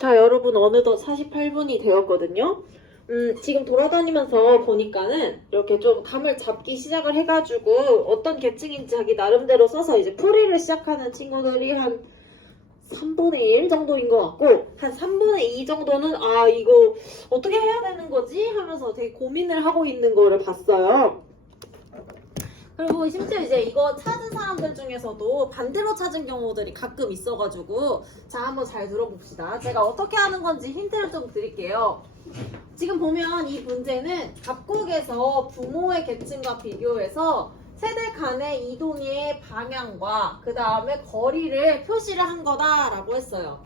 자, 여러분 어느덧 48분이 되었거든요. 지금 돌아다니면서 보니까는 이렇게 좀 감을 잡기 시작을 해가지고 어떤 계층인지 자기 나름대로 써서 이제 풀이를 시작하는 친구들이 한 3분의 1 정도인 것 같고, 한 3분의 2 정도는 아, 이거 어떻게 해야 되는 거지? 하면서 되게 고민을 하고 있는 거를 봤어요. 그리고 심지어 이제 이거 찾은 사람들 중에서도 반대로 찾은 경우들이 가끔 있어가지고, 자, 한번 잘 들어봅시다. 제가 어떻게 하는 건지 힌트를 좀 드릴게요. 지금 보면 이 문제는 각국에서 부모의 계층과 비교해서 세대 간의 이동의 방향과 그 다음에 거리를 표시를 한 거다라고 했어요.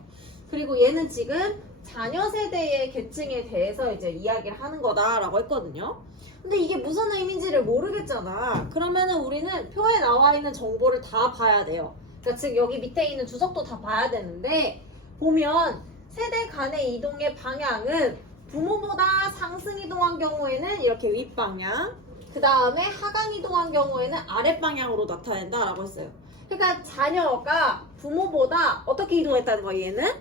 그리고 얘는 지금 자녀 세대의 계층에 대해서 이제 이야기를 하는 거다라고 했거든요. 근데 이게 무슨 의미인지를 모르겠잖아. 그러면은 우리는 표에 나와 있는 정보를 다 봐야 돼요. 그러니까 즉 여기 밑에 있는 주석도 다 봐야 되는데, 보면 세대 간의 이동의 방향은 부모보다 상승 이동한 경우에는 이렇게 윗방향, 그 다음에 하강 이동한 경우에는 아랫방향으로 나타낸다라고 했어요. 그러니까 자녀가 부모보다 어떻게 이동했다는 거예요? 얘는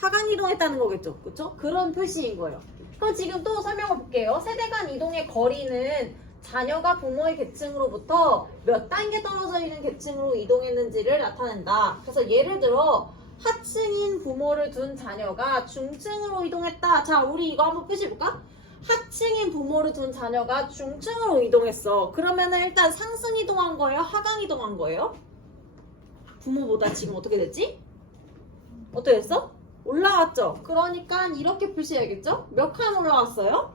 하강 이동했다는 거겠죠. 그렇죠? 그런 표시인 거예요. 그럼 지금 또 설명을 볼게요. 세대 간 이동의 거리는 자녀가 부모의 계층으로부터 몇 단계 떨어져 있는 계층으로 이동했는지를 나타낸다. 그래서 예를 들어 하층인 부모를 둔 자녀가 중층으로 이동했다. 자, 우리 이거 한번 표시해볼까? 하층인 부모를 둔 자녀가 중층으로 이동했어. 그러면은 일단 상승 이동한 거예요? 하강 이동한 거예요? 부모보다 지금 어떻게 됐지? 어떻게 됐어? 올라왔죠? 그러니까 이렇게 표시해야겠죠? 몇 칸 올라왔어요?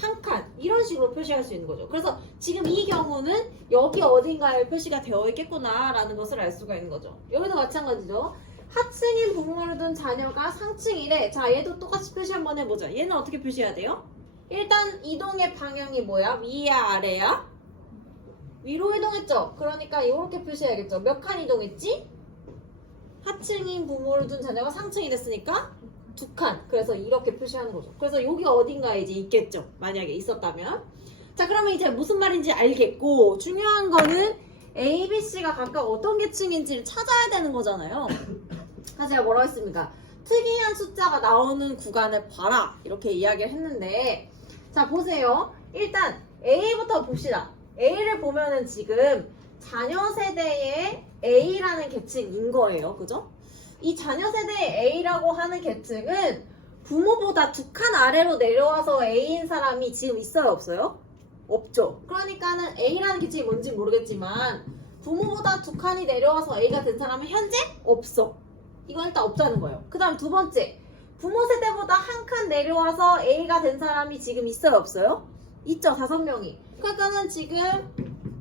한 칸. 이런 식으로 표시할 수 있는 거죠. 그래서 지금 이 경우는 여기 어딘가에 표시가 되어 있겠구나 라는 것을 알 수가 있는 거죠. 여기도 마찬가지죠. 하층인 부모를 둔 자녀가 상층이래. 자, 얘도 똑같이 표시 한번 해보자. 얘는 어떻게 표시해야 돼요? 일단 이동의 방향이 뭐야? 위야 아래야? 위로 이동했죠? 그러니까 이렇게 표시해야겠죠. 몇 칸 이동했지? 하층인 부모를 둔 자녀가 상층이 됐으니까 2칸. 그래서 이렇게 표시하는 거죠. 그래서 여기 어딘가에 이제 있겠죠. 만약에 있었다면. 자, 그러면 이제 무슨 말인지 알겠고, 중요한 거는 A, B, C가 각각 어떤 계층인지를 찾아야 되는 거잖아요. 그래서 제가 뭐라고 했습니까? 특이한 숫자가 나오는 구간을 봐라. 이렇게 이야기를 했는데, 자, 보세요. 일단 A부터 봅시다. A를 보면은 지금 자녀 세대의 A라는 계층인 거예요. 그죠? 이 자녀 세대의 A라고 하는 계층은 부모보다 2칸 아래로 내려와서 A인 사람이 지금 있어요? 없어요? 없죠. 그러니까는 A라는 계층이 뭔지 모르겠지만 부모보다 2칸이 내려와서 A가 된 사람은 현재 없어. 이건 일단 없다는 거예요. 그 다음 두 번째, 부모 세대보다 한 칸 내려와서 A가 된 사람이 지금 있어요? 없어요? 있죠. 5명이. 그러니까는 지금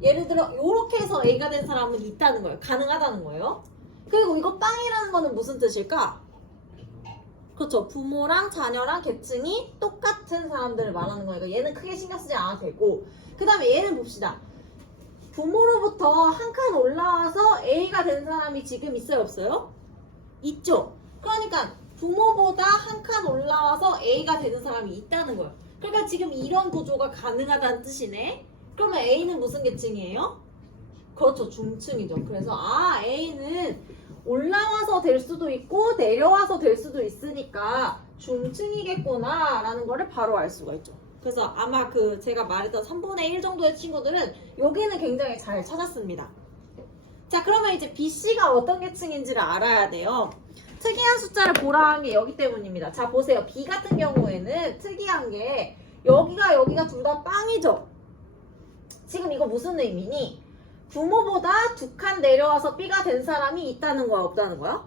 예를 들어 이렇게 해서 A가 된 사람은 있다는 거예요. 가능하다는 거예요. 그리고 이거 빵이라는 거는 무슨 뜻일까? 그렇죠. 부모랑 자녀랑 계층이 똑같은 사람들을 말하는 거니까 얘는 크게 신경 쓰지 않아도 되고, 그 다음에 얘는 봅시다. 부모로부터 한 칸 올라와서 A가 된 사람이 지금 있어요? 없어요? 있죠. 그러니까 부모보다 한 칸 올라와서 A가 되는 사람이 있다는 거예요. 그러니까 지금 이런 구조가 가능하다는 뜻이네. 그러면 A는 무슨 계층이에요? 그렇죠. 중층이죠. 그래서 A는 올라와서 될 수도 있고 내려와서 될 수도 있으니까 중층이겠구나 라는 거를 바로 알 수가 있죠. 그래서 아마 제가 말했던 3분의 1 정도의 친구들은 여기는 굉장히 잘 찾았습니다. 자, 그러면 이제 BC가 어떤 계층인지를 알아야 돼요. 특이한 숫자를 보라는 게 여기 때문입니다. 자, 보세요. B 같은 경우에는 특이한 게 여기가 둘 다 빵이죠. 지금 이거 무슨 의미니? 부모보다 2칸 내려와서 B가 된 사람이 있다는 거야, 없다는 거야?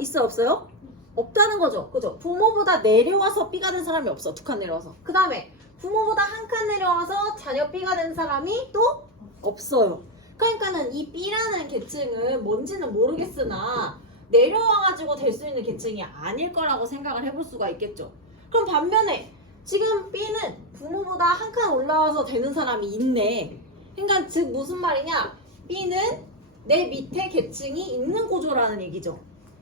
있어, 없어요? 없다는 거죠. 그죠? 부모보다 내려와서 B가 된 사람이 없어. 2칸 내려와서. 그 다음에 부모보다 한 칸 내려와서 자녀 B가 된 사람이 또 없어요. 그러니까는 이 B라는 계층은 뭔지는 모르겠으나 내려와가지고 될 수 있는 계층이 아닐 거라고 생각을 해볼 수가 있겠죠. 그럼 반면에 지금 B는 부모보다 한 칸 올라와서 되는 사람이 있네. 그러니까 즉 무슨 말이냐? B는 내 밑에 계층이 있는 구조라는 얘기죠.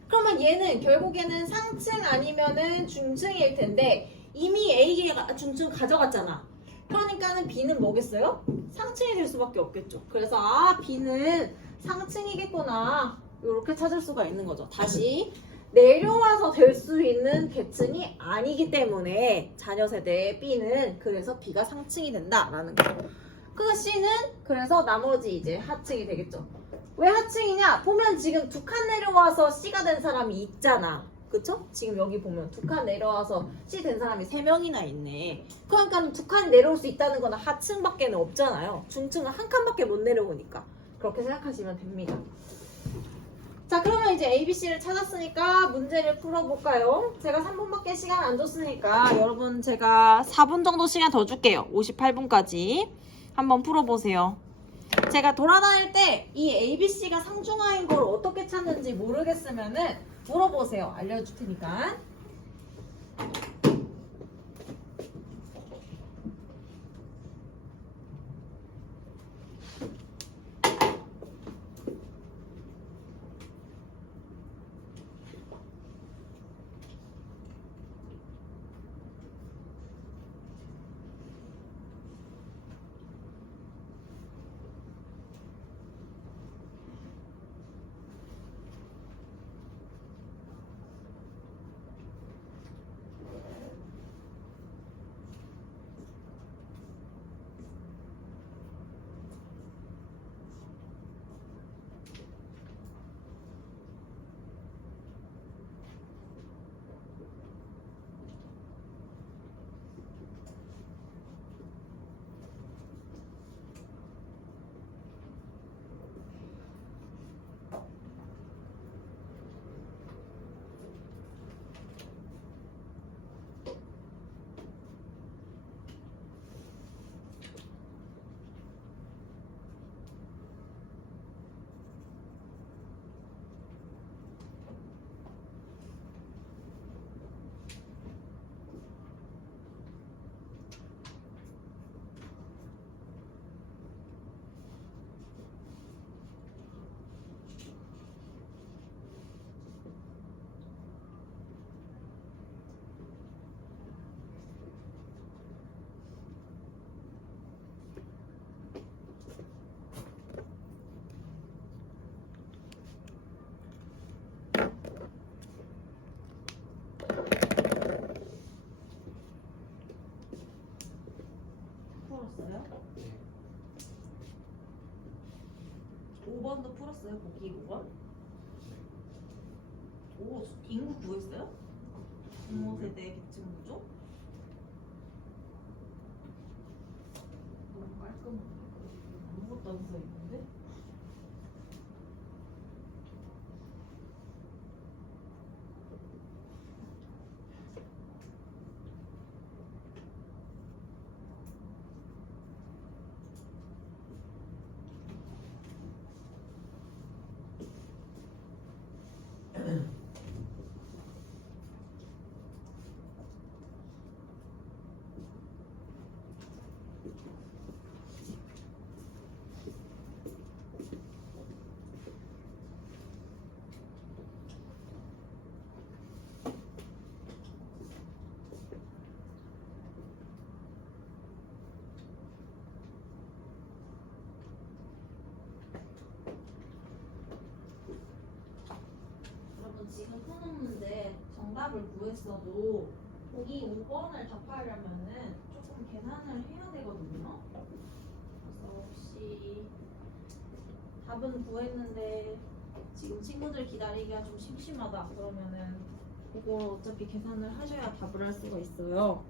그러면 얘는 결국에는 상층 아니면은 중층일 텐데 이미 A가 중층 가져갔잖아. 그러니까는 B는 뭐겠어요? 상층이 될 수밖에 없겠죠. 그래서 B는 상층이겠구나. 이렇게 찾을 수가 있는 거죠. 다시 내려와서 될 수 있는 계층이 아니기 때문에 자녀 세대의 B는 그래서 B가 상층이 된다라는 거. 그 C는 그래서 나머지 이제 하층이 되겠죠. 왜 하층이냐? 보면 지금 두 칸 내려와서 C가 된 사람이 있잖아. 그쵸? 지금 여기 보면 두 칸 내려와서 C 된 사람이 3명이나 있네. 그러니까 두 칸 내려올 수 있다는 건 하층밖에 없잖아요. 중층은 한 칸밖에 못 내려오니까. 그렇게 생각하시면 됩니다. 자, 그러면 이제 ABC를 찾았으니까 문제를 풀어볼까요? 제가 3분밖에 시간 안 줬으니까 여러분 제가 4분 정도 시간 더 줄게요. 58분까지. 한번 풀어보세요. 제가 돌아다닐 때 이 ABC가 상중하인 걸 어떻게 찾는지 모르겠으면은 물어보세요. 알려줄 테니까. 풀었어요? 네. 5번도 풀었어요? 보기 5번? 오, 인구 구했어요? 부모 세대 계층 구조? 너무 깔끔한데? 아무것도 안 써있는데? 지금 푸는 문제 정답을 구했어도 보기 5번을 답하려면은 조금 계산을 해야 되거든요. 그래서 혹시 답은 구했는데 지금 친구들 기다리기가 좀 심심하다 그러면은 그거 어차피 계산을 하셔야 답을 할 수가 있어요.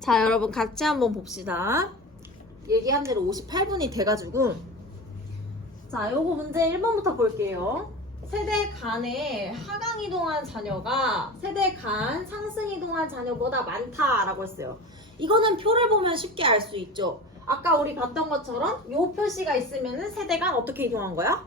자, 여러분 같이 한번 봅시다. 얘기한 대로 58분이 돼가지고 자, 요거 문제 1번부터 볼게요. 세대 간에 하강 이동한 자녀가 세대 간 상승 이동한 자녀보다 많다라고 했어요. 이거는 표를 보면 쉽게 알 수 있죠. 아까 우리 봤던 것처럼 요 표시가 있으면은 세대가 어떻게 이동한 거야?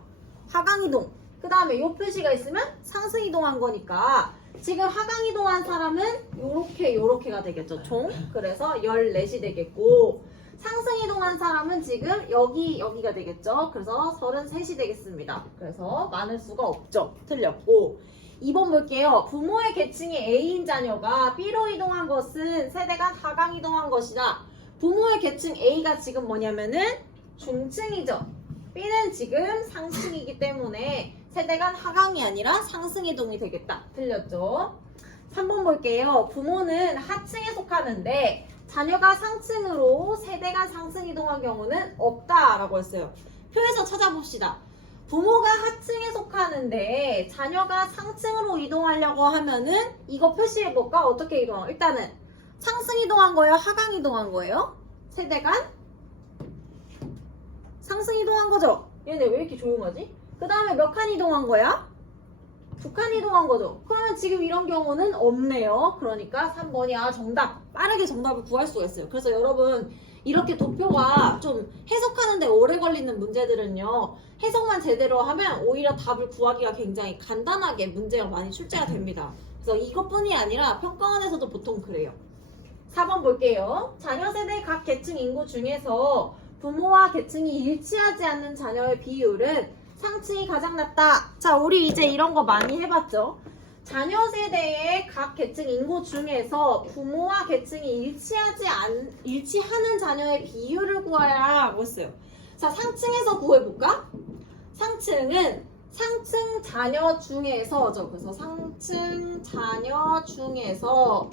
하강 이동. 그 다음에 요 표시가 있으면 상승 이동한 거니까 지금 하강 이동한 사람은 요렇게가 되겠죠. 총. 그래서 14이 되겠고 상승 이동한 사람은 지금 여기가 되겠죠. 그래서 33이 되겠습니다. 그래서 많을 수가 없죠. 틀렸고 2번 볼게요. 부모의 계층이 A인 자녀가 B로 이동한 것은 세대간 하강 이동한 것이다. 부모의 계층 A가 지금 뭐냐면은 중층이죠. B는 지금 상층이기 때문에 세대간 하강이 아니라 상승 이동이 되겠다. 틀렸죠? 3번 볼게요. 부모는 하층에 속하는데 자녀가 상층으로 세대간 상승 이동한 경우는 없다라고 했어요. 표에서 찾아봅시다. 부모가 하층에 속하는데 자녀가 상층으로 이동하려고 하면은 이거 표시해볼까? 어떻게 이동하고? 일단은 상승 이동한 거예요? 하강 이동한 거예요? 세대간? 상승 이동한 거죠? 얘네 왜 이렇게 조용하지? 그 다음에 몇 칸 이동한 거야? 2칸 이동한 거죠? 그러면 지금 이런 경우는 없네요. 그러니까 3번이 정답. 빠르게 정답을 구할 수가 있어요. 그래서 여러분 이렇게 도표가 좀 해석하는데 오래 걸리는 문제들은요. 해석만 제대로 하면 오히려 답을 구하기가 굉장히 간단하게 문제가 많이 출제가 됩니다. 그래서 이것뿐이 아니라 평가원에서도 보통 그래요. 4번 볼게요. 자녀 세대 각 계층 인구 중에서 부모와 계층이 일치하지 않는 자녀의 비율은 상층이 가장 낮다. 자, 우리 이제 이런 거 많이 해봤죠? 자녀 세대의 각 계층 인구 중에서 부모와 계층이 일치하는 자녀의 비율을 구하라고 했어요. 자, 상층에서 구해볼까? 상층은 상층 자녀 중에서죠. 그래서 상층 자녀 중에서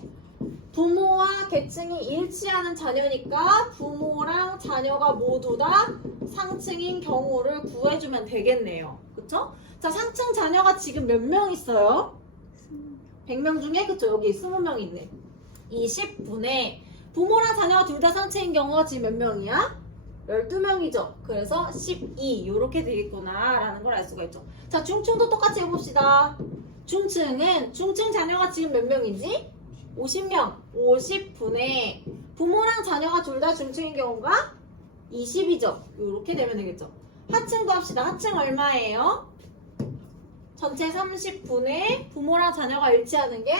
부모와 계층이 일치하는 자녀니까 부모랑 자녀가 모두 다 상층인 경우를 구해주면 되겠네요. 그쵸? 자, 상층 자녀가 지금 몇 명 있어요? 100명 중에 그쵸? 여기 20명 있네. 20분의 부모랑 자녀가 둘 다 상층인 경우가 지금 몇 명이야? 12명이죠. 그래서 12 요렇게 되겠구나 라는 걸 알 수가 있죠. 자, 중층도 똑같이 해봅시다. 중층은 중층 자녀가 지금 몇 명이지? 50명, 50분의 부모랑 자녀가 둘 다 중층인 경우가 20이죠. 이렇게 되면 되겠죠. 하층도 합시다. 하층 얼마예요? 전체 30분의 부모랑 자녀가 일치하는 게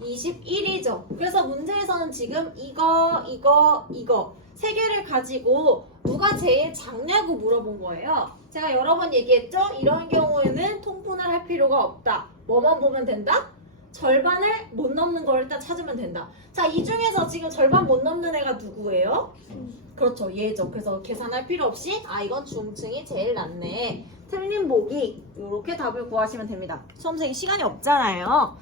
21이죠. 그래서 문제에서는 지금 이거 세 개를 가지고 누가 제일 작냐고 물어본 거예요. 제가 여러 번 얘기했죠? 이런 경우에는 통분을 할 필요가 없다. 뭐만 보면 된다? 절반을 못 넘는 걸 일단 찾으면 된다. 자, 이 중에서 지금 절반 못 넘는 애가 누구예요? 그렇죠, 얘죠. 그래서 계산할 필요 없이 이건 중층이 제일 낫네. 틀린 보기 이렇게 답을 구하시면 됩니다. 수험생이 시간이 없잖아요.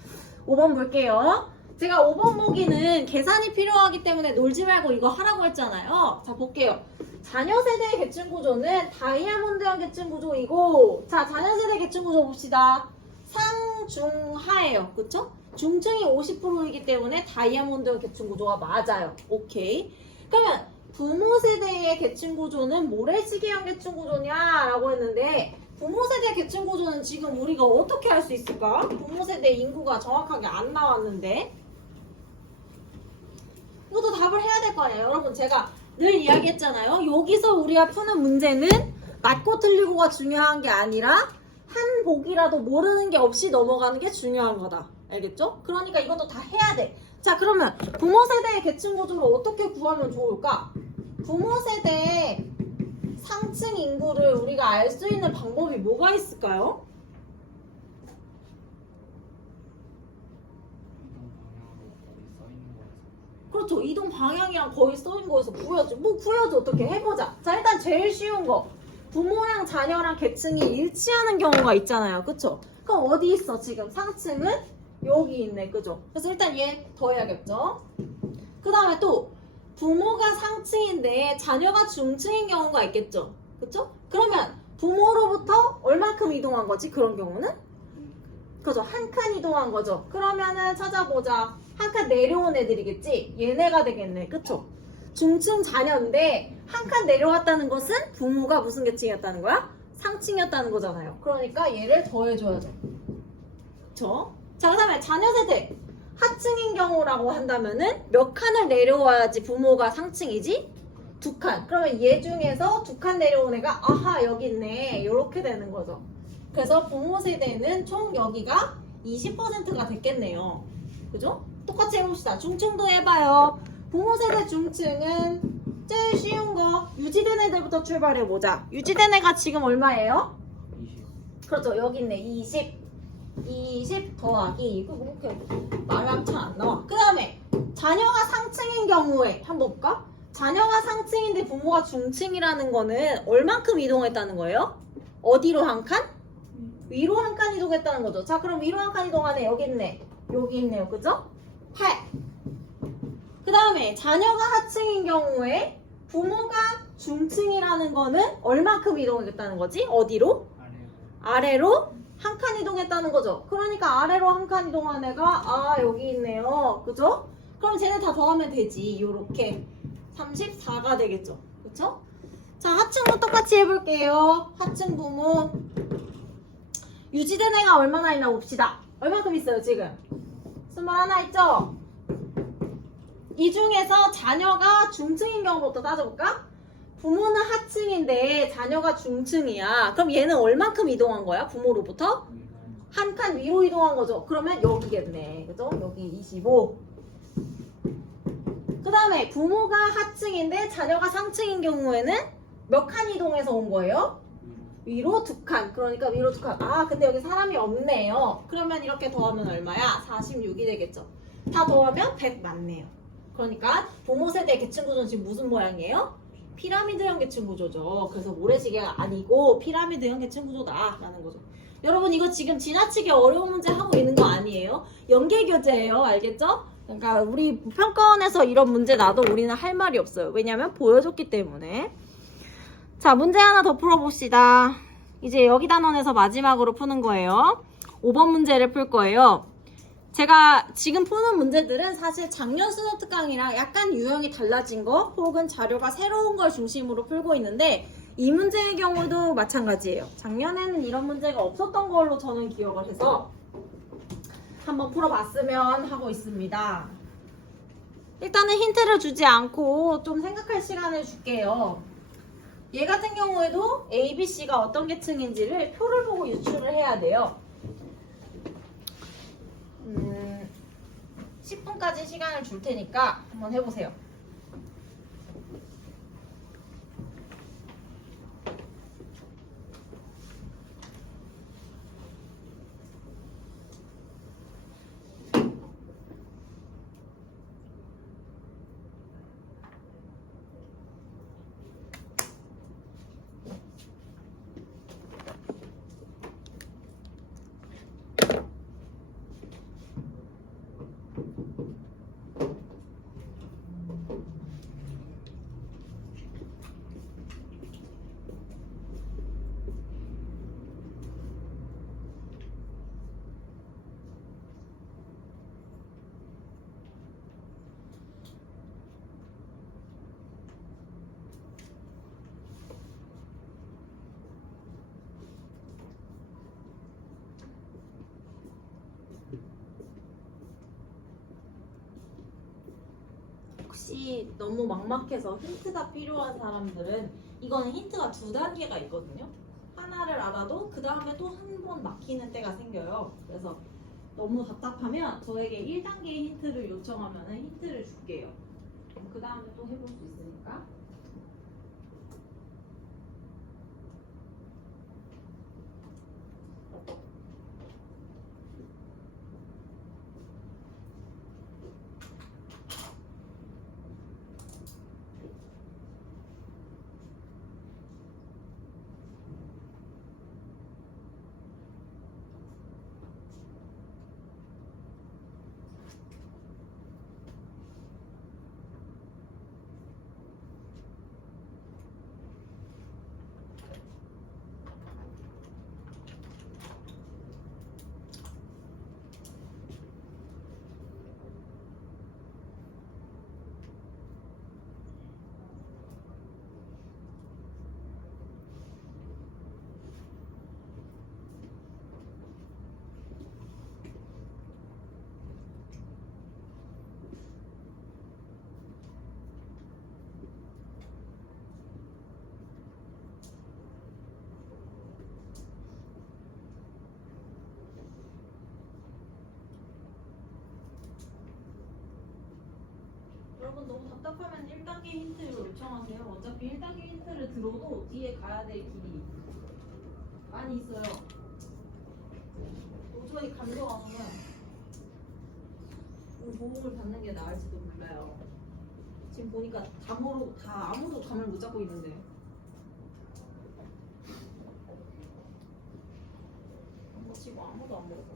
5번 볼게요. 제가 5번 보기는 계산이 필요하기 때문에 놀지 말고 이거 하라고 했잖아요. 자, 볼게요. 자녀 세대의 계층 구조는 다이아몬드형 계층 구조이고, 자, 자녀 세대 계층 구조 봅시다. 상중하예요. 그쵸? 중층이 50%이기 때문에 다이아몬드 계층 구조가 맞아요. 오케이. 그러면 부모 세대의 계층 구조는 모래시계형 계층 구조냐라고 했는데 부모 세대 계층 구조는 지금 우리가 어떻게 할 수 있을까? 부모 세대 인구가 정확하게 안 나왔는데 이것도 답을 해야 될 거 아니에요. 여러분 제가 늘 이야기했잖아요. 여기서 우리가 푸는 문제는 맞고 틀리고가 중요한 게 아니라 한 보기라도 모르는 게 없이 넘어가는 게 중요한 거다. 알겠죠? 그러니까 이것도 다 해야 돼. 자, 그러면 부모 세대의 계층 구조를 어떻게 구하면 좋을까? 부모 세대의 상층 인구를 우리가 알 수 있는 방법이 뭐가 있을까요? 그렇죠. 이동 방향이랑 거의 써있는 거에서 구해야지. 뭐 구해야지 어떻게 해보자. 자, 일단 제일 쉬운 거. 부모랑 자녀랑 계층이 일치하는 경우가 있잖아요. 그쵸? 그럼 어디 있어 지금? 상층은 여기 있네. 그죠? 그래서 일단 얘 더해야겠죠? 그 다음에 또 부모가 상층인데 자녀가 중층인 경우가 있겠죠? 그쵸? 그러면 부모로부터 얼만큼 이동한 거지? 그런 경우는? 그죠? 한 칸 이동한 거죠? 그러면은 찾아보자. 한 칸 내려온 애들이겠지? 얘네가 되겠네. 그쵸? 중층 자녀인데 한 칸 내려갔다는 것은 부모가 무슨 계층이었다는 거야? 상층이었다는 거잖아요. 그러니까 얘를 더해줘야죠. 그쵸? 자, 그 다음에 자녀 세대. 하층인 경우라고 한다면은 몇 칸을 내려와야지 부모가 상층이지? 2칸. 그러면 얘 중에서 2칸 내려온 애가 아하 여기 있네. 이렇게 되는 거죠. 그래서 부모 세대는 총 여기가 20%가 됐겠네요. 그죠? 똑같이 해봅시다. 중층도 해봐요. 부모 세대 중층은 제일 쉬운 거 유지된 애들부터 출발해보자. 유지된 애가 지금 얼마예요? 20. 그렇죠. 여기 있네. 20 더하기 이거 뭐 이렇게 말이 잘 안 나와. 그 다음에 자녀가 상층인 경우에 한번 볼까? 자녀가 상층인데 부모가 중층이라는 거는 얼만큼 이동했다는 거예요? 어디로 한 칸? 위로 한 칸 이동했다는 거죠. 자, 그럼 위로 한 칸 이동하네. 여기 있네. 여기 있네요. 그죠? 8. 그 다음에 자녀가 하층인 경우에 부모가 중층이라는 거는 얼만큼 이동했다는 거지? 어디로? 아래로 한 칸 이동했다는 거죠. 그러니까 아래로 한 칸 이동한 애가 여기 있네요. 그죠? 그럼 쟤네 다 더하면 되지. 요렇게 34가 되겠죠. 그쵸? 자, 하층도 똑같이 해볼게요. 하층 부모 유지된 애가 얼마나 있나 봅시다. 얼만큼 있어요 지금? 21 있죠? 이 중에서 자녀가 중층인 경우부터 따져볼까? 부모는 하층인데 자녀가 중층이야. 그럼 얘는 얼만큼 이동한 거야? 부모로부터? 한 칸 위로 이동한 거죠. 그러면 여기겠네. 그죠? 여기 25. 그 다음에 부모가 하층인데 자녀가 상층인 경우에는 몇 칸 이동해서 온 거예요? 위로 2칸. 그러니까 위로 2칸. 근데 여기 사람이 없네요. 그러면 이렇게 더하면 얼마야? 46이 되겠죠. 다 더하면 100 맞네요. 그러니까 부모 세대 계층 구조는 지금 무슨 모양이에요? 피라미드형 계층 구조죠. 그래서 모래시계가 아니고 피라미드형 계층 구조다 라는 거죠. 여러분 이거 지금 지나치게 어려운 문제 하고 있는 거 아니에요? 연계교재예요. 알겠죠? 그러니까 우리 평가원에서 이런 문제 나도 우리는 할 말이 없어요. 왜냐면 보여줬기 때문에. 자, 문제 하나 더 풀어봅시다. 이제 여기 단원에서 마지막으로 푸는 거예요. 5번 문제를 풀 거예요. 제가 지금 푸는 문제들은 사실 작년 수능 특강이랑 약간 유형이 달라진 거 혹은 자료가 새로운 걸 중심으로 풀고 있는데 이 문제의 경우도 마찬가지예요. 작년에는 이런 문제가 없었던 걸로 저는 기억을 해서 한번 풀어봤으면 하고 있습니다. 일단은 힌트를 주지 않고 좀 생각할 시간을 줄게요. 얘 같은 경우에도 A, B, C가 어떤 계층인지를 표를 보고 유추를 해야 돼요. 10분까지 시간을 줄 테니까 한번 해보세요. 혹시 너무 막막해서 힌트가 필요한 사람들은 이거는 힌트가 2단계가 있거든요. 하나를 알아도 그 다음에 또 한 번 막히는 때가 생겨요. 그래서 너무 답답하면 저에게 1단계 힌트를 요청하면 힌트를 줄게요. 그 다음에 또 해볼 수 있으니까. 여러분 너무 답답하면 1단계 힌트를 요청하세요. 어차피 1단계 힌트를 들어도 뒤에 가야 될 길이 많이 있어요. 도저히 감도 안 오면 도움을 받는 게 나을지도 몰라요. 지금 보니까 감으로 다 아무도 감을 못 잡고 있는데. 지금 아무도 안 먹었어.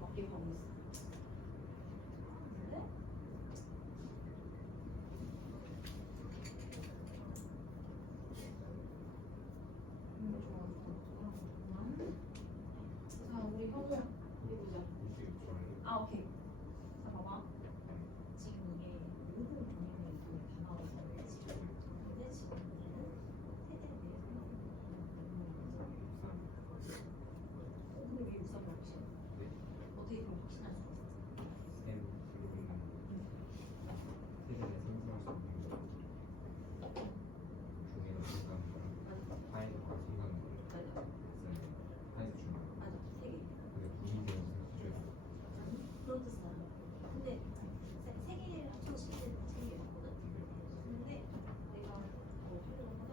맞게 가고 있어. 근데 자, 우리 현우 우리 보자. 아, 오케이. 자, 봐봐. 지금 이게 모든 종류의 이동이 다 나와서 지금 근데 지금 문제는 세대에 대해서 근데 왜 유사가 없이 어떻게 그럼 확신할 수 있어? 그런 뜻은 아니야. 근데 세 개를 합쳐서 10이 되는 세 개가 맞거든. 근데 내가 하려는 거는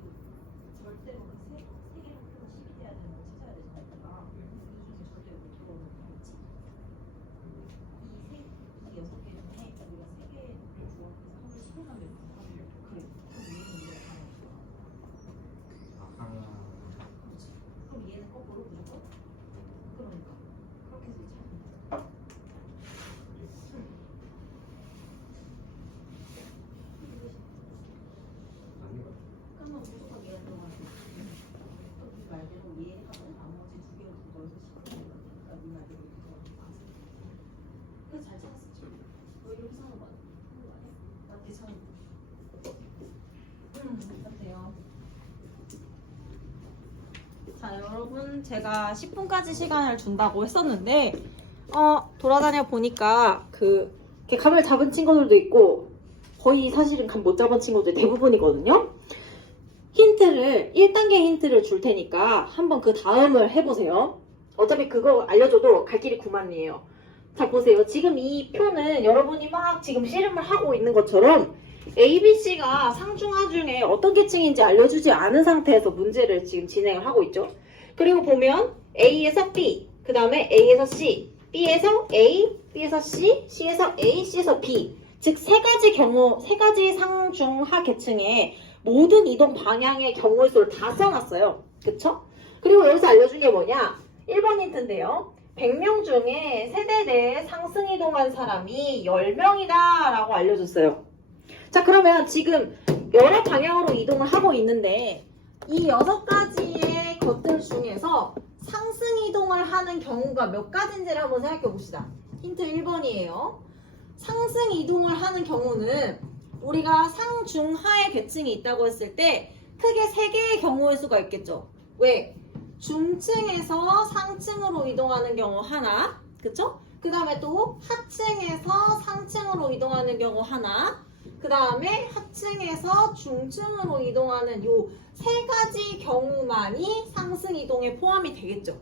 그 절대로 그 세 개를 합쳐서 10이 돼야 되는 걸 찾아야 되잖아. 내가 이 중에 절대로 못 들어오는 거 있지. 이 여섯 개 중에 우리가 세 개를 조합해서 하루 10일만 되는 거 그래. 그럼 얘는 우리가 다 맞아. 그렇지. 그럼 얘는 거꾸로 무조건? 그러니까 그렇게 해서 찾으면 돼. 그러면 무조건 얘가 들어가는 거야. 네 말대로 얘하고 나머지 두 개를 더해서 10을 내니까 네 말대로 이렇게 들어가는 거야. 그래서 잘 찾았었지. 너 이렇게 사는 거 아니야? 나 괜찮은 거. 어때요? 자, 여러분 제가 10분까지 시간을 준다고 했었는데 돌아다녀 보니까 이렇게 감을 잡은 친구들도 있고 거의 사실은 감 못 잡은 친구들 대부분이거든요. 1단계 힌트를 줄 테니까 한번 그 다음을 해보세요. 어차피 그거 알려줘도 갈 길이 구만이에요. 자, 보세요. 지금 이 표는 여러분이 막 지금 씨름을 하고 있는 것처럼 ABC가 상중하 중에 어떤 계층인지 알려주지 않은 상태에서 문제를 지금 진행을 하고 있죠. 그리고 보면 A에서 B, 그 다음에 A에서 C, B에서 A, B에서 C, C에서 A, C에서 B. 즉 세 가지 상중하 계층의 모든 이동 방향의 경우의 수를 다 써놨어요. 그쵸? 그리고 여기서 알려준 게 뭐냐? 1번 힌트인데요. 100명 중에 세대 내에 상승 이동한 사람이 10명이다 라고 알려줬어요. 자, 그러면 지금 여러 방향으로 이동을 하고 있는데 이 6가지의 것들 중에서 상승 이동을 하는 경우가 몇 가지인지를 한번 생각해 봅시다. 힌트 1번이에요. 상승 이동을 하는 경우는 우리가 상중하의 계층이 있다고 했을 때 크게 3개의 경우의 수가 있겠죠. 왜? 중층에서 상층으로 이동하는 경우 하나, 그쵸? 그 다음에 또 하층에서 상층으로 이동하는 경우 하나, 그 다음에 하층에서 중층으로 이동하는 요 3가지 경우만이 상승 이동에 포함이 되겠죠.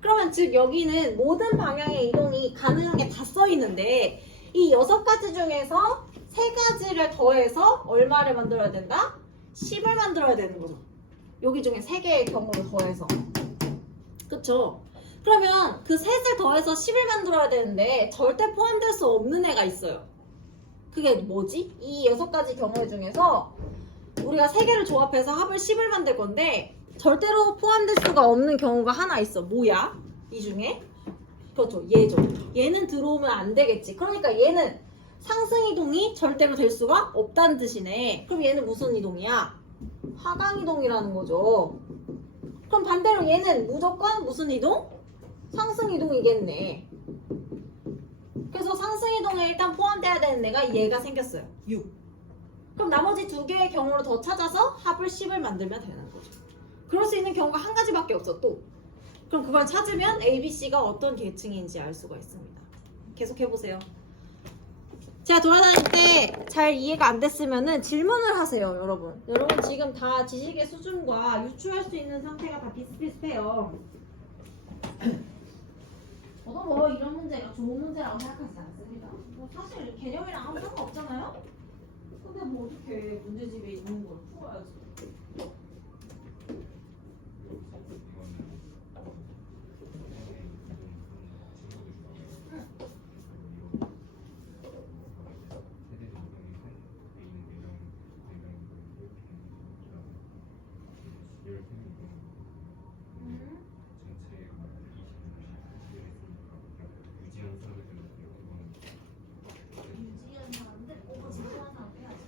그러면 즉 여기는 모든 방향의 이동이 가능한 게 다 써 있는데 이 6가지 중에서 3가지를 더해서 얼마를 만들어야 된다? 10을 만들어야 되는 거죠. 여기 중에 3개의 경우를 더해서. 그쵸? 그러면 그 셋을 더해서 10을 만들어야 되는데 절대 포함될 수 없는 애가 있어요. 그게 뭐지? 이 6가지 경우 중에서 우리가 3개를 조합해서 합을 10을 만들 건데 절대로 포함될 수가 없는 경우가 하나 있어. 뭐야? 이 중에? 그렇죠. 얘죠. 얘는 들어오면 안 되겠지. 그러니까 얘는 상승 이동이 절대로 될 수가 없다는 뜻이네. 그럼 얘는 무슨 이동이야? 하강 이동이라는 거죠. 그럼 반대로 얘는 무조건 무슨 이동? 상승 이동이겠네. 그래서 상승 이동에 일단 포함돼야 되는 애가 얘가 생겼어요. 6. 그럼 나머지 두 개의 경우를 더 찾아서 합을 10을 만들면 되는 거죠. 그럴 수 있는 경우가 한 가지밖에 없어 또. 그럼 그걸 찾으면 A, B, C가 어떤 계층인지 알 수가 있습니다. 계속 해보세요. 제가 돌아다닐 때 잘 이해가 안 됐으면 질문을 하세요, 여러분. 여러분 지금 다 지식의 수준과 유추할 수 있는 상태가 다 비슷비슷해요. 저도 뭐 이런 문제가 좋은 문제라고 생각하지 않습니다. 뭐 사실 개념이랑 아무 상관없잖아요? 근데 뭐 어떻게 문제집에 있는 걸 풀어야지. 유지한 사람들? 집중한 사람 해야지.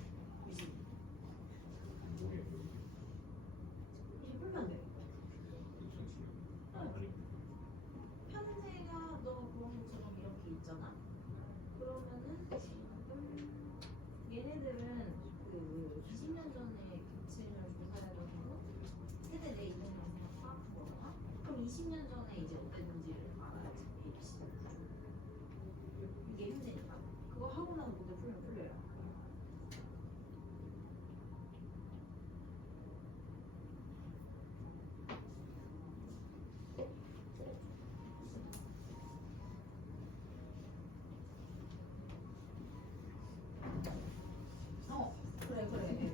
이제 풀면 돼. 편제가 너 그런 것처럼 이렇게 있잖아. 그러면은 지금 얘네들은 그 20년 전에 객체를 조사해가지고 세대 내 이동을 파악한 거잖아. 그럼 20년 전에 이제 어땠는지를 알아야지. 이게 현재니까. 그거 하고 나서 문제 풀면 풀려요. 그래 그래.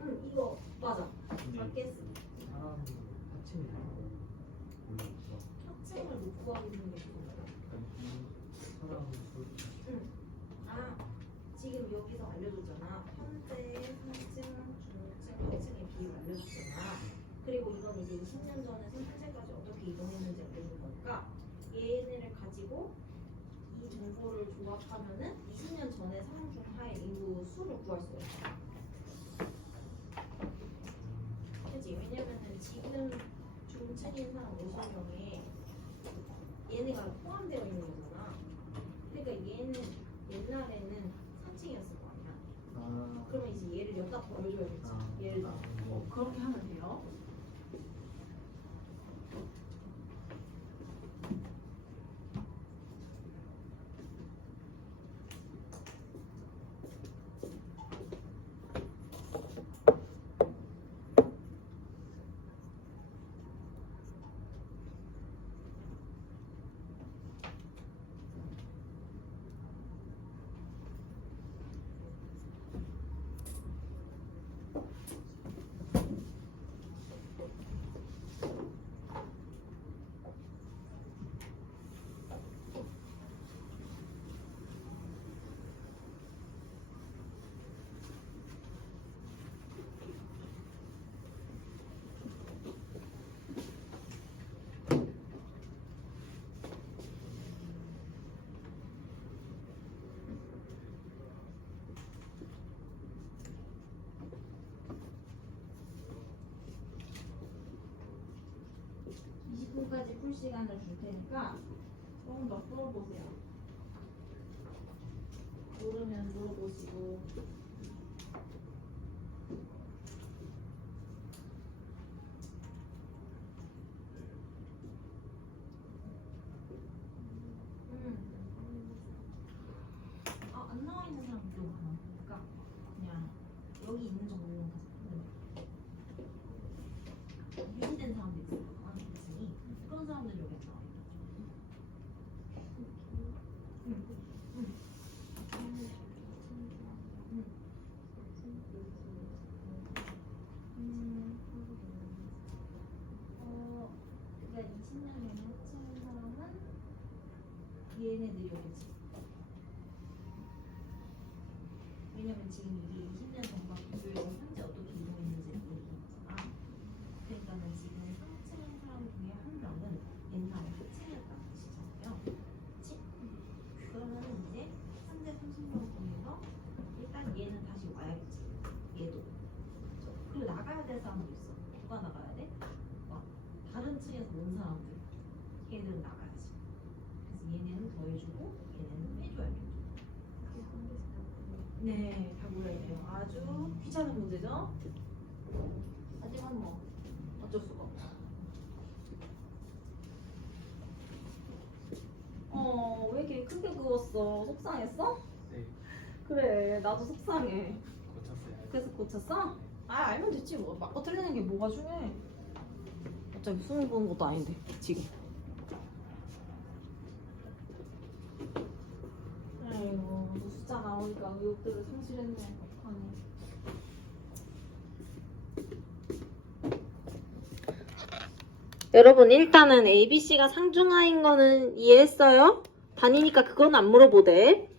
응 이거 맞아. 맞겠어. 사람 합치는 거 합층을 못 구하고 있는 게 좋은 거야. 사람 응. 아 지금 여기서 알려줬잖아. 현재 상층, 중층, 하층의 비율 알려줬잖아. 그리고 이건 이제 20년 전에서 현재까지 어떻게 이동했는지 알려준 거니까 얘네를 가지고 이 정보를 조합하면은 20년 전에 상중 하의 인구 수를 구할 수가 있어. 그치? 왜냐면은 지금 중층인 사람 50명에 얘네가 포함되어 있는 거잖아. 그러니까 얘는 옛날에는 3층이었을 거 아니야. 아, 그러면 이제 얘를 여기다 더해줘야겠지. 예를 들어. 그렇게 하면 돼요. 까지 풀 시간을 줄 테니까 조금 더 풀어보세요. 모르면 물어보시고. 안 나와 있는 사람도 많으니까 그냥 여기 있는 정도는 유지된 사람도 있어요. 그런 사람들 여기 나와 있다. 그러니까 20년에 합치는 사람은 얘네들이 오겠지. 왜냐면 지금 이게 20년 전과 비교해서 현재 어떻게 이동했는지를 얘기했잖아. 그러니까는 지금 3층 사람 중에 한 명은 옛날에 합층이었다는 뜻이잖아요. 그치? 그러면은 이제 현재 30년 중에서 일단 얘는 다시 와야겠지. 얘도. 그렇죠? 그리고 나가야 될 사람도 있어. 누가 나가야 돼? 다른 층에서 온 사람들. 걔들은 나가야지. 그래서 얘네는 더해주고 네, 다 모여있네요. 아주 귀찮은 문제죠? 하지만 뭐 어쩔 수가 없죠. 왜 이렇게 크게 그었어? 속상했어? 네. 그래, 나도 속상해. 고쳤어요. 그래서 고쳤어? 아, 알면 됐지 뭐. 맞고 틀리는 게 뭐가 중요해. 어차피 수능 보는 것도 아닌데, 지금. 아이고, 또 숫자 나오니까 의욕들을 상실했네. 어떡하니. 여러분, 일단은 ABC가 상중하인 거는 이해했어요? 다니니까 그건 안 물어보대.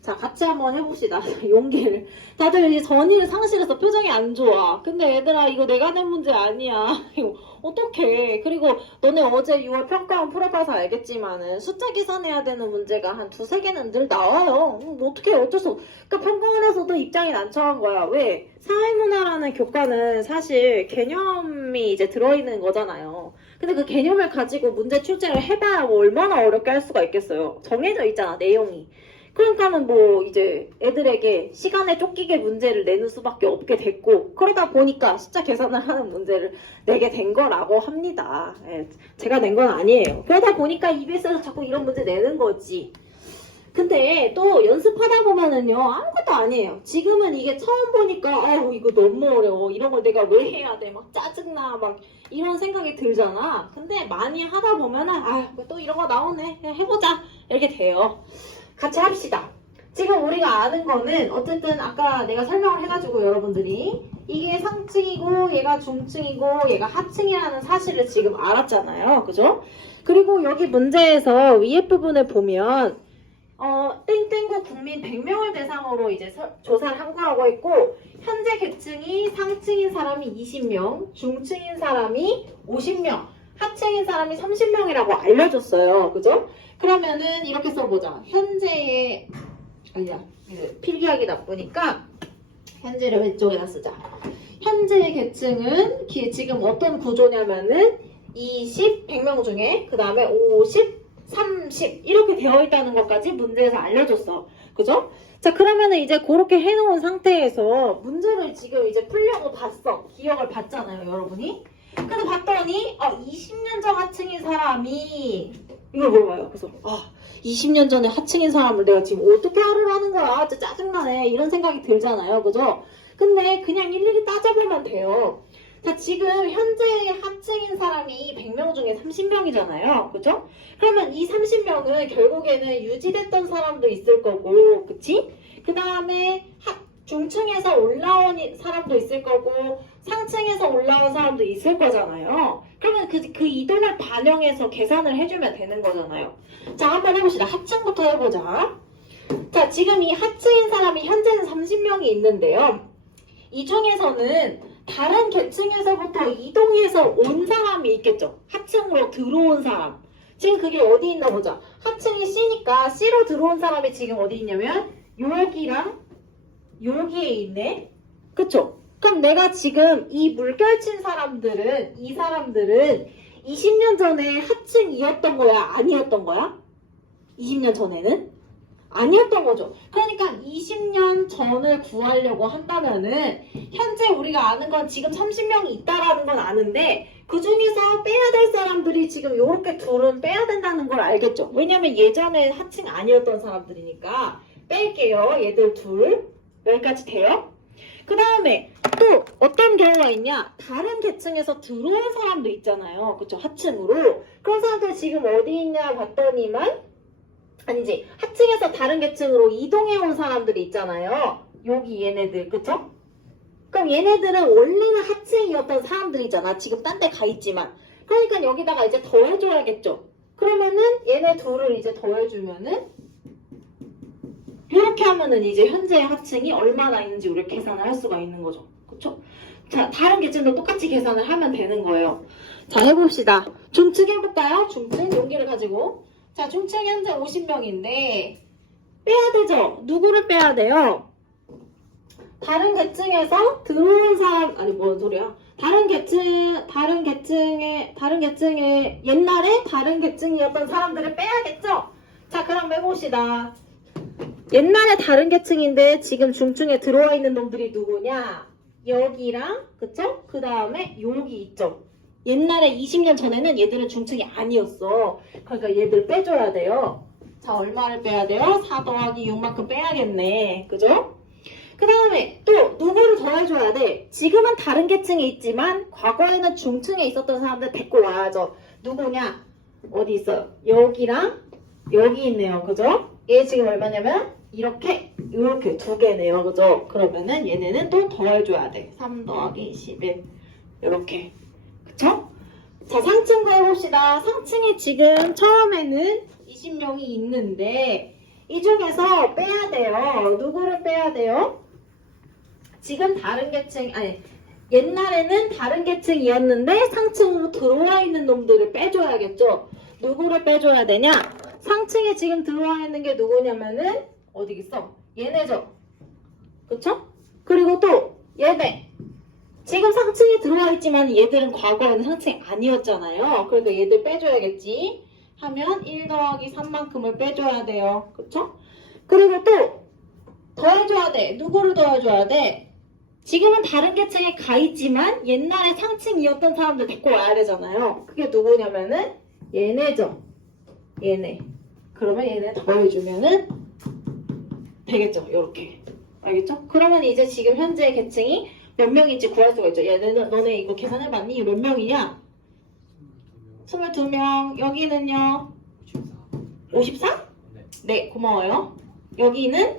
자, 같이 한번 해봅시다. 용기를. 다들 이제 전의를 상실해서 표정이 안 좋아. 근데 얘들아, 이거 내가 낸 문제 아니야. 이거 어떡해. 그리고 너네 어제 6월 평가원 풀어봐서 알겠지만은 숫자 계산해야 되는 문제가 한 두세 개는 늘 나와요. 뭐 어떡해. 어쩔 수 없어. 그러니까 평가원에서도 입장이 난처한 거야. 왜? 사회문화라는 교과는 사실 개념이 이제 들어있는 거잖아요. 근데 그 개념을 가지고 문제 출제를 해봐야 뭐 얼마나 어렵게 할 수가 있겠어요. 정해져 있잖아, 내용이. 그러니까는 뭐 이제 애들에게 시간에 쫓기게 문제를 내는 수밖에 없게 됐고, 그러다 보니까 숫자 계산을 하는 문제를 내게 된 거라고 합니다. 예, 제가 낸 건 아니에요. 그러다 보니까 EBS에서 자꾸 이런 문제 내는 거지. 근데 또 연습하다 보면은요, 아무것도 아니에요. 지금은 이게 처음 보니까 아우 이거 너무 어려워, 이런 걸 내가 왜 해야 돼, 막 짜증나, 막 이런 생각이 들잖아. 근데 많이 하다 보면은 또 이런 거 나오네, 그냥 해보자, 이렇게 돼요. 같이 합시다. 지금 우리가 아는 거는 어쨌든 아까 내가 설명을 해가지고 여러분들이 이게 상층이고 얘가 중층이고 얘가 하층이라는 사실을 지금 알았잖아요. 그죠? 그리고 여기 문제에서 위에 부분을 보면 땡땡구 국민 100명을 대상으로 이제 조사를 한 거라고 했고, 현재 계층이 상층인 사람이 20명, 중층인 사람이 50명, 하층인 사람이 30명이라고 알려줬어요. 그죠? 그러면은 이렇게 써보자. 현재의 필기하기 나쁘니까 현재를 왼쪽에다 쓰자. 현재의 계층은 지금 어떤 구조냐면은 20, 100명 중에 그 다음에 50, 30 이렇게 되어 있다는 것까지 문제에서 알려줬어. 그죠? 자, 그러면은 이제 그렇게 해놓은 상태에서 문제를 지금 이제 풀려고 봤어. 기억을 봤잖아요, 여러분이. 근데 봤더니 20년 전 하층인 사람이 이걸 물어봐요. 그래서 20년 전에 하층인 사람을 내가 지금 어떻게 하루라는 거야? 진짜 짜증나네. 이런 생각이 들잖아요. 그죠? 근데 그냥 일일이 따져보면 돼요. 자, 지금 현재 하층인 사람이 100명 중에 30명이잖아요. 그죠? 그러면 이 30명은 결국에는 유지됐던 사람도 있을 거고, 그치? 그 다음에 중층에서 올라온 사람도 있을 거고, 상층에서 올라온 사람도 있을 거잖아요. 그러면 그 이동을 반영해서 계산을 해주면 되는 거잖아요. 자, 한번 해봅시다. 하층부터 해보자. 자, 지금 이 하층인 사람이 현재는 30명이 있는데요. 이 중에서는 다른 계층에서부터 이동해서 온 사람이 있겠죠. 하층으로 들어온 사람. 지금 그게 어디 있나 보자. 하층이 C니까 C로 들어온 사람이 지금 어디 있냐면 여기랑 여기에 있네. 그쵸? 그럼 내가 지금 이 물결친 사람들은, 이 사람들은 20년 전에 하층이었던 거야? 아니었던 거야? 20년 전에는? 아니었던 거죠. 그러니까 20년 전을 구하려고 한다면은 현재 우리가 아는 건 지금 30명이 있다라는 건 아는데 그 중에서 빼야 될 사람들이 지금 요렇게 둘은 빼야 된다는 걸 알겠죠. 왜냐면 예전에 하층 아니었던 사람들이니까 뺄게요. 얘들 둘. 여기까지 돼요? 그 다음에 또 어떤 경우가 있냐? 다른 계층에서 들어온 사람도 있잖아요. 그쵸? 하층으로. 그런 사람들 지금 어디 있냐 봤더니만 아니지. 하층에서 다른 계층으로 이동해온 사람들이 있잖아요. 여기 얘네들. 그쵸? 그럼 얘네들은 원래는 하층이었던 사람들이잖아. 지금 딴 데 가 있지만. 그러니까 여기다가 이제 더해줘야겠죠. 그러면은 얘네 둘을 이제 더해주면은 이렇게 하면은 이제 현재 하층이 얼마나 있는지 우리가 계산을 할 수가 있는 거죠. 그쵸? 자, 다른 계층도 똑같이 계산을 하면 되는 거예요. 자, 해봅시다. 중층 해볼까요? 중층 용기를 가지고. 자, 중층 현재 50명인데 빼야 되죠? 누구를 빼야 돼요? 다른 계층에서 들어온 사람, 아니 뭔 소리야? 다른 계층에 옛날에 다른 계층이었던 사람들을 빼야겠죠? 자, 그럼 해봅시다. 옛날에 다른 계층인데 지금 중층에 들어와 있는 놈들이 누구냐? 여기랑 그쵸? 그 다음에 여기 있죠. 옛날에 20년 전에는 얘들은 중층이 아니었어. 그러니까 얘들 빼줘야 돼요. 자, 얼마를 빼야 돼요? 4 더하기 6만큼 빼야겠네. 그죠? 그 다음에 또 누구를 더해줘야 돼? 지금은 다른 계층에 있지만 과거에는 중층에 있었던 사람들 데리고 와야죠. 누구냐? 어디 있어요? 여기랑 여기 있네요. 그죠? 얘 지금 얼마냐면 이렇게 두 개네요. 그죠? 그러면은 얘네는 또 더해줘야 돼. 3 더하기 21 이렇게. 그쵸? 자, 상층 구해봅시다. 상층에 지금 처음에는 20명이 있는데 이 중에서 빼야 돼요. 누구를 빼야 돼요? 지금 다른 계층, 아니 옛날에는 다른 계층이었는데 상층으로 들어와 있는 놈들을 빼줘야겠죠. 누구를 빼줘야 되냐? 상층에 지금 들어와 있는 게 누구냐면은 어디겠어? 얘네죠. 그쵸? 그리고 또 얘네. 지금 상층에 들어와 있지만 얘들은 과거에는 상층이 아니었잖아요. 그러니까 얘들 빼줘야겠지. 하면 1 더하기 3만큼을 빼줘야 돼요. 그쵸? 그리고 또 더해줘야 돼. 누구를 더해줘야 돼? 지금은 다른 계층에 가 있지만 옛날에 상층이었던 사람들 데리고 와야 되잖아요. 그게 누구냐면은 얘네죠. 얘네. 그러면 얘네 더해주면은 되겠죠. 요렇게. 알겠죠? 그러면 이제 지금 현재 계층이 몇 명인지 구할 수가 있죠. 얘네는 너네 이거 계산해봤니? 몇 명이냐? 22명. 여기는요? 54? 네, 고마워요. 여기는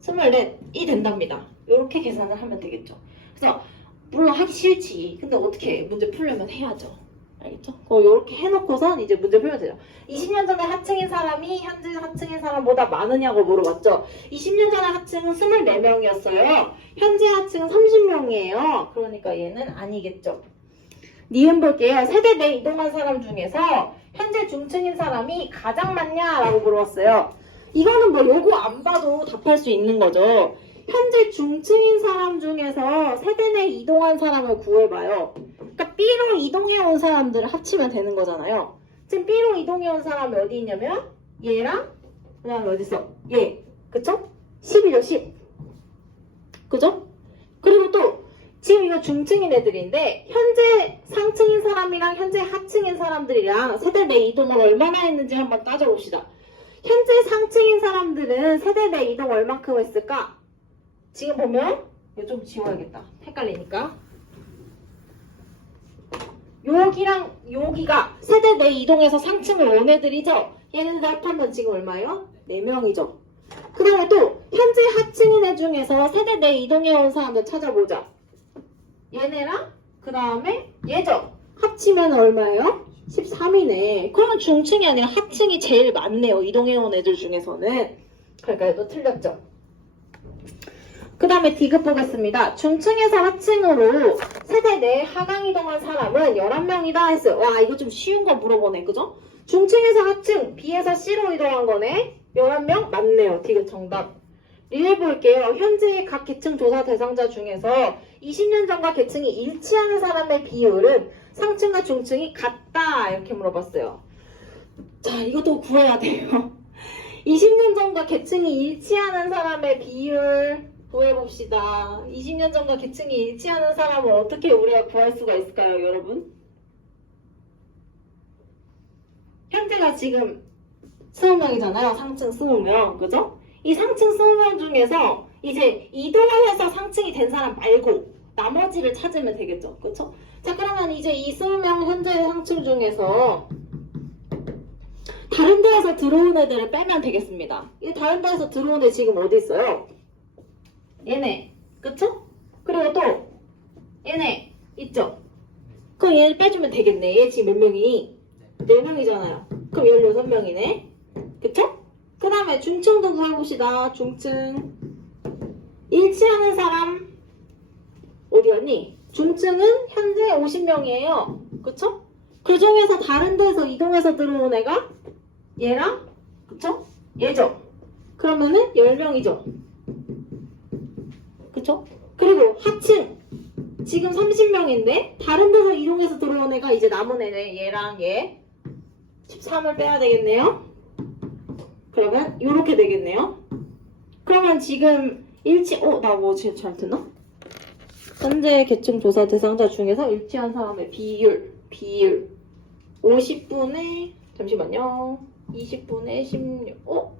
24이 된답니다. 이렇게 계산을 하면 되겠죠. 그래서 물론 하기 싫지. 근데 어떻게 문제 풀려면 해야죠. 알겠죠? 이렇게 해놓고선 이제 문제 풀면 되죠. 20년 전에 하층인 사람이 현재 하층인 사람보다 많으냐고 물어봤죠. 20년 전에 하층은 24명이었어요. 현재 하층은 30명이에요. 그러니까 얘는 아니겠죠. 니은 볼게요. 세대 내 이동한 사람 중에서 현재 중층인 사람이 가장 많냐라고 물어봤어요. 이거는 뭐 요거 안 봐도 답할 수 있는 거죠. 현재 중층인 사람 중에서 세대 내 이동한 사람을 구해봐요. 그러니까 B로 이동해온 사람들을 합치면 되는 거잖아요. 지금 B로 이동해온 사람이 어디 있냐면 얘랑 그 다음에 어디 있어? 얘. 그쵸? 10이죠, 10. 그죠? 그리고 또 지금 이거 중층인 애들인데 현재 상층인 사람이랑 현재 하층인 사람들이랑 세대 내 이동을 얼마나 했는지 한번 따져봅시다. 현재 상층인 사람들은 세대 내 이동 얼만큼 했을까? 지금 보면 이거 좀 지워야겠다. 헷갈리니까. 여기랑 여기가 세대 내 이동해서 상층을 온 애들이죠. 얘네들 합하면 지금 얼마예요? 4명이죠. 그 다음에 또 현재 하층인 애 중에서 세대 내 이동해온 사람들 찾아보자. 얘네랑 그 다음에 얘죠. 합치면 얼마예요? 13이네. 그러면 중층이 아니라 하층이 제일 많네요. 이동해온 애들 중에서는. 그러니까 얘도 틀렸죠. 그 다음에 D급 보겠습니다. 중층에서 하층으로 세대 내 하강 이동한 사람은 11명이다 했어요. 와, 이거 좀 쉬운 거 물어보네. 그죠? 중층에서 하층, B에서 C로 이동한 거네. 11명? 맞네요. D급 정답. 리을 볼게요. 현재 각 계층 조사 대상자 중에서 20년 전과 계층이 일치하는 사람의 비율은 상층과 중층이 같다. 이렇게 물어봤어요. 자, 이것도 구해야 돼요. 20년 전과 계층이 일치하는 사람의 비율 구해봅시다. 20년 전과 계층이 일치하는 사람을 어떻게 우리가 구할 수가 있을까요, 여러분? 현재가 지금 20명이잖아요. 상층 20명. 그죠? 이 상층 20명 중에서 이제 이동을 해서 상층이 된 사람 말고 나머지를 찾으면 되겠죠. 그쵸? 자, 그러면 이제 이 20명 현재 상층 중에서 다른 데에서 들어온 애들을 빼면 되겠습니다. 이 다른 데에서 들어온 애 지금 어디 있어요? 얘네. 그쵸? 그리고 또 얘네 있죠? 그럼 얘를 빼주면 되겠네. 얘 지금 몇 명이니? 4명이잖아요. 그럼 16명이네. 그쵸? 그 다음에 중층도 구해봅시다. 중층. 일치하는 사람 어디 갔니? 중층은 현재 50명이에요. 그쵸? 그 중에서 다른 데서 이동해서 들어온 애가 얘랑 그쵸? 얘죠? 그러면은 10명이죠. 그쵸? 그리고 하층 지금 30명인데 다른 데서 이동해서 들어온 애가 이제 남은 애네. 얘랑 얘 13을 빼야 되겠네요. 그러면 이렇게 되겠네요. 그러면 지금 나 뭐 지금 잘 듣나? 현재 계층 조사 대상자 중에서 일치한 사람의 비율 50분의 잠시만요. 20분의 16.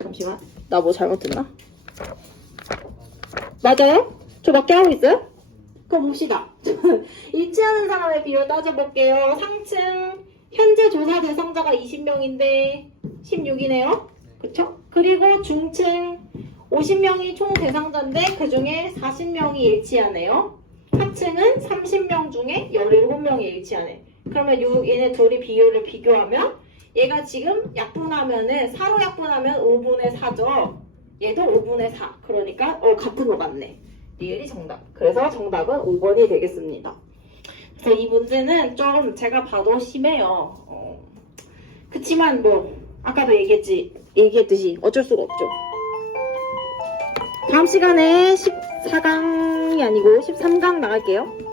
잠시만. 나 뭐 잘못 듣나? 맞아요? 저 맞게 하고 있어요? 그럼 봅시다. 일치하는 사람의 비율 따져볼게요. 상층 현재 조사 대상자가 20명인데 16이네요. 그쵸? 그리고 중층 50명이 총 대상자인데 그 중에 40명이 일치하네요. 하층은 30명 중에 17명이 일치하네. 그러면 얘네 둘이 비율을 비교하면 얘가 지금 약분하면은 4로 약분하면 5분의 4죠. 얘도 5분의 4. 그러니까 같은 거 맞네. 리을이 정답. 그래서 정답은 5번이 되겠습니다. 그래서 이 문제는 좀 제가 봐도 심해요. 그치만 뭐 아까도 얘기했듯이 어쩔 수가 없죠. 다음 시간에 14강이 아니고 13강 나갈게요.